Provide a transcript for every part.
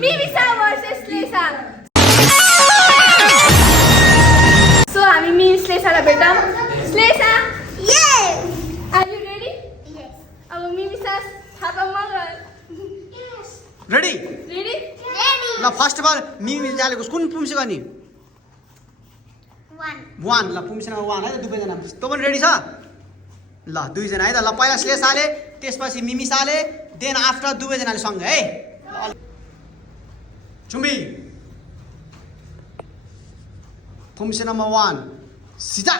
मिमिसा versus Shlesha so हामी मिमी श्लेषालाई भेटौँ श्लेषा आर यु रेडी अब मिमिसा थाहा मगर रेडी रेडी ल फर्स्ट अफ अल मिमी जालेको कुन पुम्सेको नि 1 ल पुम्सेमा 1 है त दुवैजना तँ पनि रेडी छ ल दुईजना है त ल पहिला श्लेषाले त्यसपछि मिमिसाले देन आफ्टर दुवैजनाले सँगै है चुम्बी पुम्से नम्बर 1 सिधा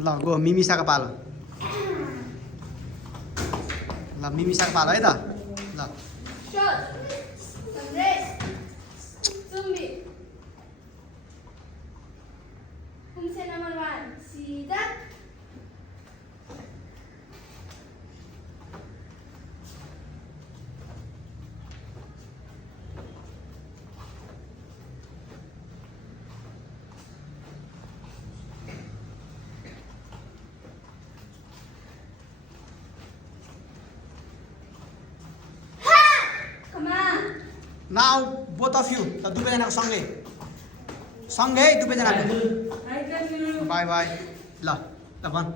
ल गो मिमिसाको पालो ल मिमिसाको पालो है त ल नाउ बोथ अफ यु त दुवैजनाको सँगै सँगै दुवैजनाको बाई बाई ल ल भन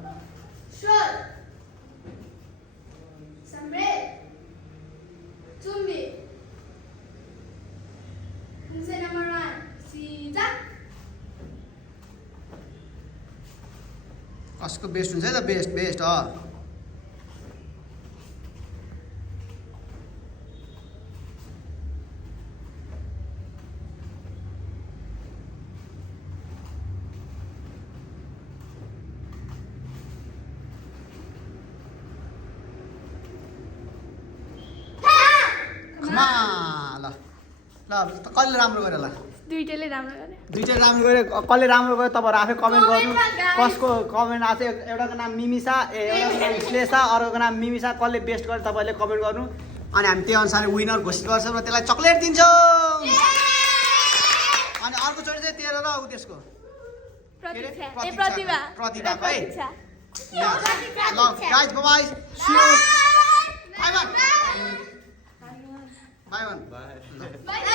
कसको बेस्ट हुन्छ है त बेस्ट बेस्ट ल ल कसले राम्रो गर्यो ल दुईटैले राम्रो गरे दुईटै राम्रो गर्यो कसले राम्रो गर्यो तपाईँहरू आफै कमेन्ट गर्नु कसको कमेन्ट आएको छ एउटाको नाम मिमिसा एउटाको नाम श्लेषा अरूको नाम मिमिसा कसले बेस्ट गर्यो तपाईँहरूले कमेन्ट गर्नु अनि हामी त्यही अनुसार विनर घोषित गर्छौँ र त्यसलाई चक्लेट दिन्छौँ अनि अर्कोचोटि चाहिँ तेरो र ऊ त्यसको प्रतिभा है ल guys by C you bye bye bye